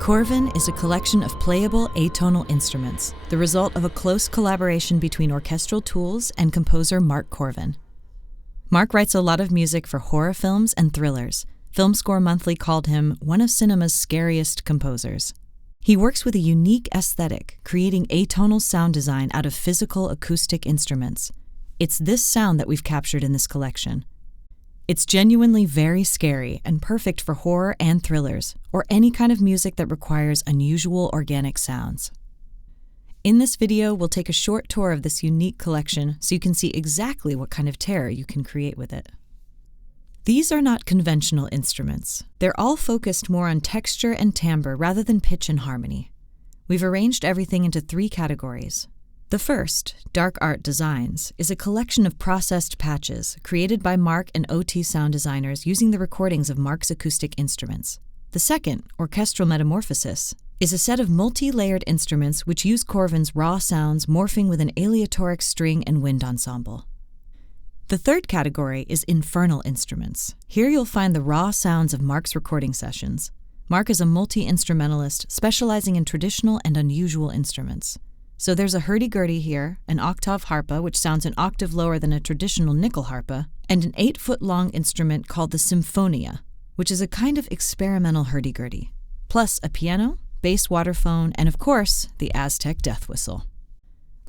Korven is a collection of playable atonal instruments, the result of a close collaboration between Orchestral Tools and composer Mark Korven. Mark writes a lot of music for horror films and thrillers. Film Score Monthly called him one of cinema's scariest composers. He works with a unique aesthetic, creating atonal sound design out of physical acoustic instruments. It's this sound that we've captured in this collection. It's genuinely very scary and perfect for horror and thrillers, or any kind of music that requires unusual organic sounds. In this video, we'll take a short tour of this unique collection so you can see exactly what kind of terror you can create with it. These are not conventional instruments. They're all focused more on texture and timbre rather than pitch and harmony. We've arranged everything into 3 categories. The first, Dark Art Designs, is a collection of processed patches created by Mark and OT sound designers using the recordings of Mark's acoustic instruments. The second, Orchestral Metamorphosis, is a set of multi-layered instruments which use Korven's raw sounds morphing with an aleatoric string and wind ensemble. The third category is Infernal Instruments. Here you'll find the raw sounds of Mark's recording sessions. Mark is a multi-instrumentalist specializing in traditional and unusual instruments. So there's a Hurdy Gurdy here, an Octav Harpa, which sounds an octave lower than a traditional nickel harpa, and an 8-foot-long instrument called the Symphonae, which is a kind of experimental Hurdy Gurdy, plus a piano, bass waterphone, and of course, the Aztec death whistle.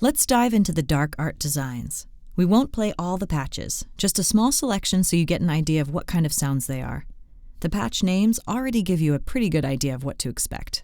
Let's dive into the Dark Art Designs. We won't play all the patches, just a small selection so you get an idea of what kind of sounds they are. The patch names already give you a pretty good idea of what to expect.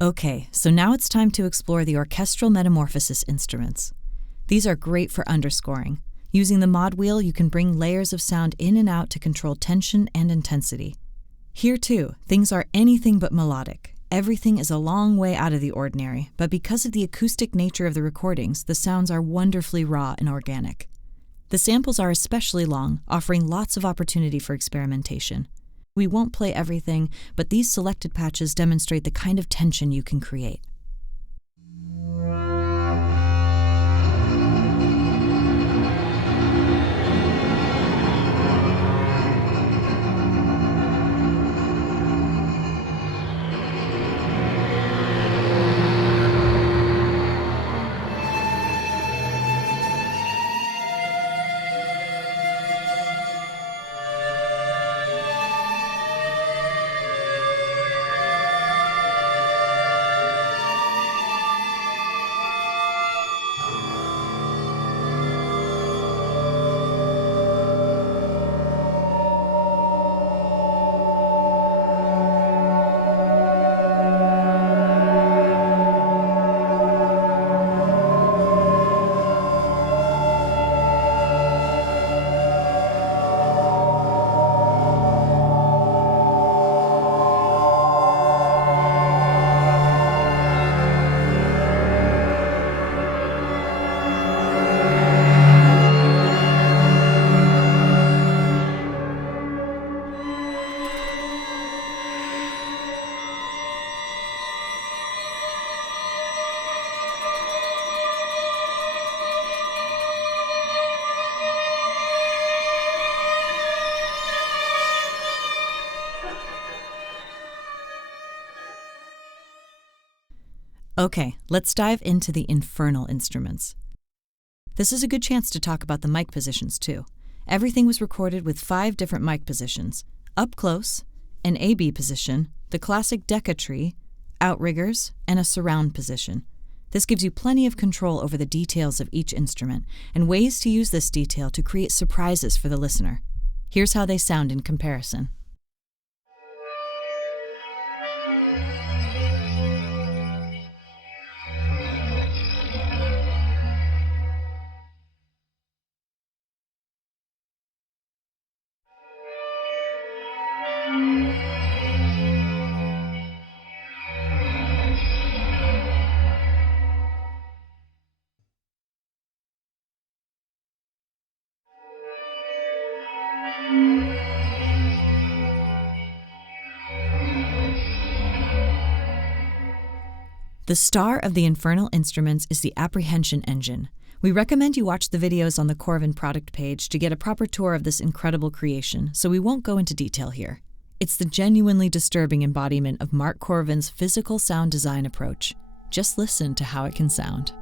Okay, so now it's time to explore the Orchestral Metamorphosis instruments. These are great for underscoring. Using the mod wheel, you can bring layers of sound in and out to control tension and intensity. Here too, things are anything but melodic. Everything is a long way out of the ordinary, but because of the acoustic nature of the recordings, the sounds are wonderfully raw and organic. The samples are especially long, offering lots of opportunity for experimentation. We won't play everything, but these selected patches demonstrate the kind of tension you can create. Okay, let's dive into the Infernal Instruments. This is a good chance to talk about the mic positions too. Everything was recorded with 5 different mic positions: up close, an A-B position, the classic Decca tree, outriggers, and a surround position. This gives you plenty of control over the details of each instrument and ways to use this detail to create surprises for the listener. Here's how they sound in comparison. The star of the Infernal Instruments is the Apprehension Engine. We recommend you watch the videos on the Korven product page to get a proper tour of this incredible creation, so we won't go into detail here. It's the genuinely disturbing embodiment of Mark Korven's physical sound design approach. Just listen to how it can sound.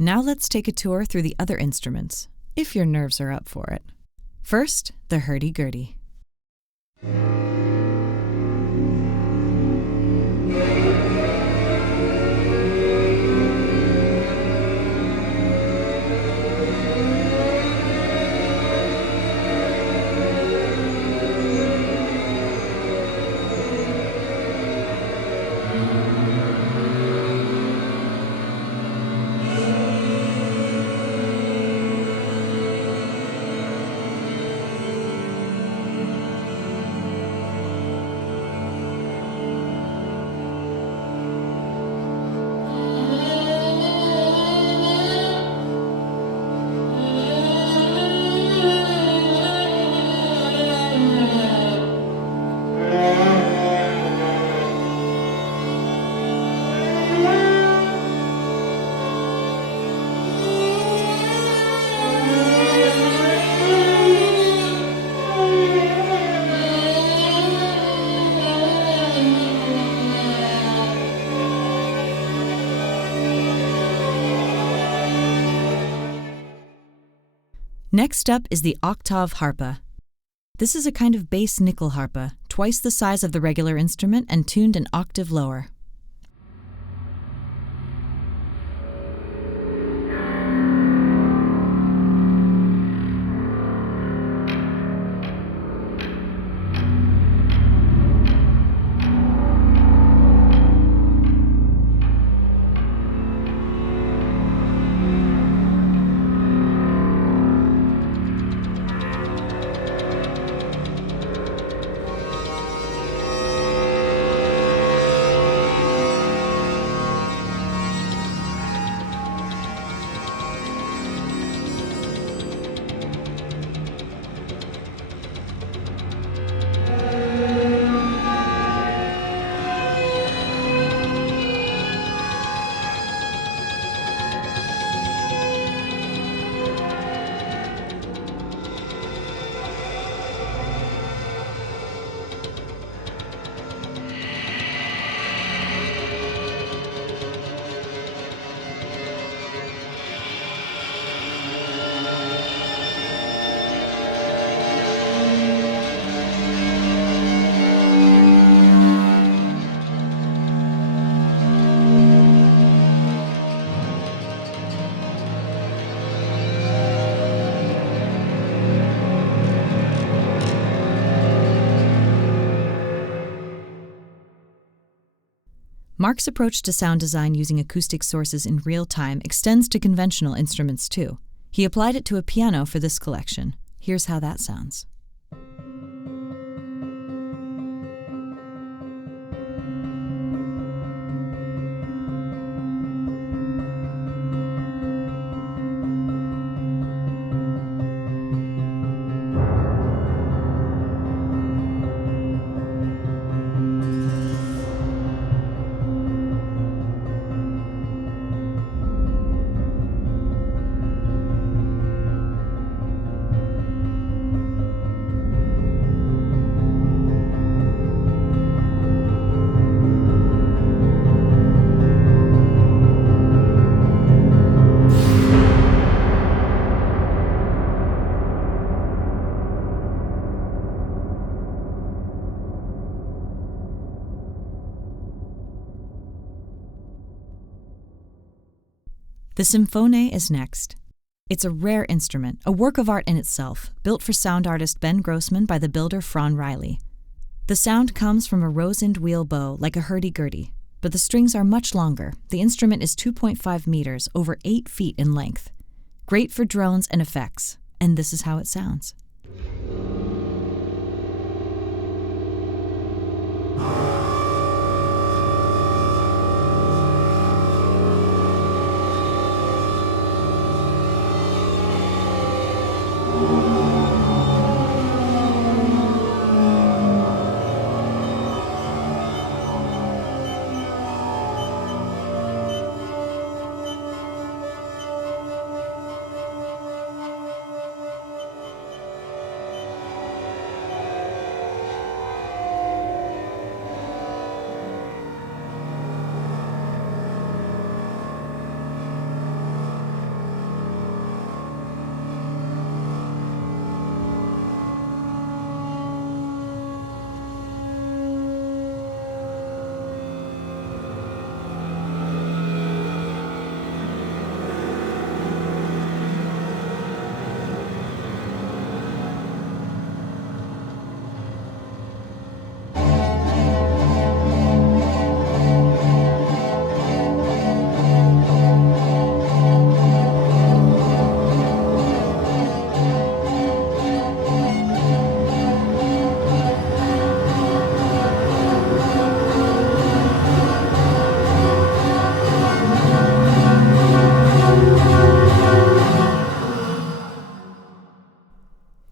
Now let's take a tour through the other instruments, if your nerves are up for it. First, the Hurdy Gurdy. Next up is the Octav Harpa. This is a kind of bass nickel harpa, twice the size of the regular instrument and tuned an octave lower. Mark's approach to sound design using acoustic sources in real time extends to conventional instruments too. He applied it to a piano for this collection. Here's how that sounds. The Symphonae is next. It's a rare instrument, a work of art in itself, built for sound artist Ben Grossman by the builder Fron Riley. The sound comes from a rose-end wheel bow like a Hurdy Gurdy, but the strings are much longer. The instrument is 2.5 meters, over 8 feet in length. Great for drones and effects, and this is how it sounds.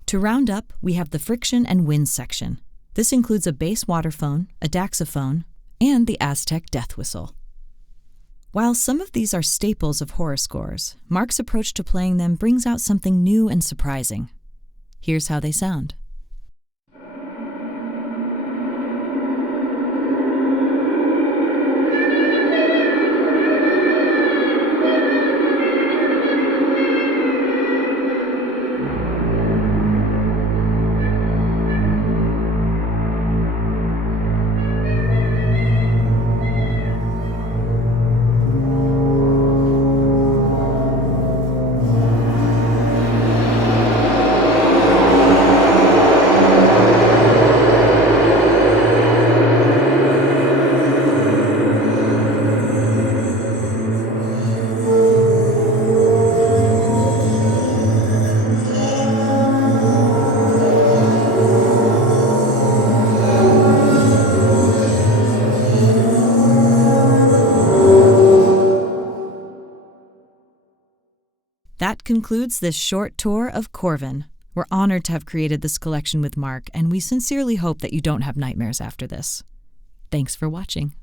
To round up, we have the friction and wind section. This includes a bass waterphone, a daxophone, and the Aztec death whistle. While some of these are staples of horror scores, Mark's approach to playing them brings out something new and surprising. Here's how they sound. That concludes this short tour of Korven. We're honored to have created this collection with Mark, and we sincerely hope that you don't have nightmares after this. Thanks for watching.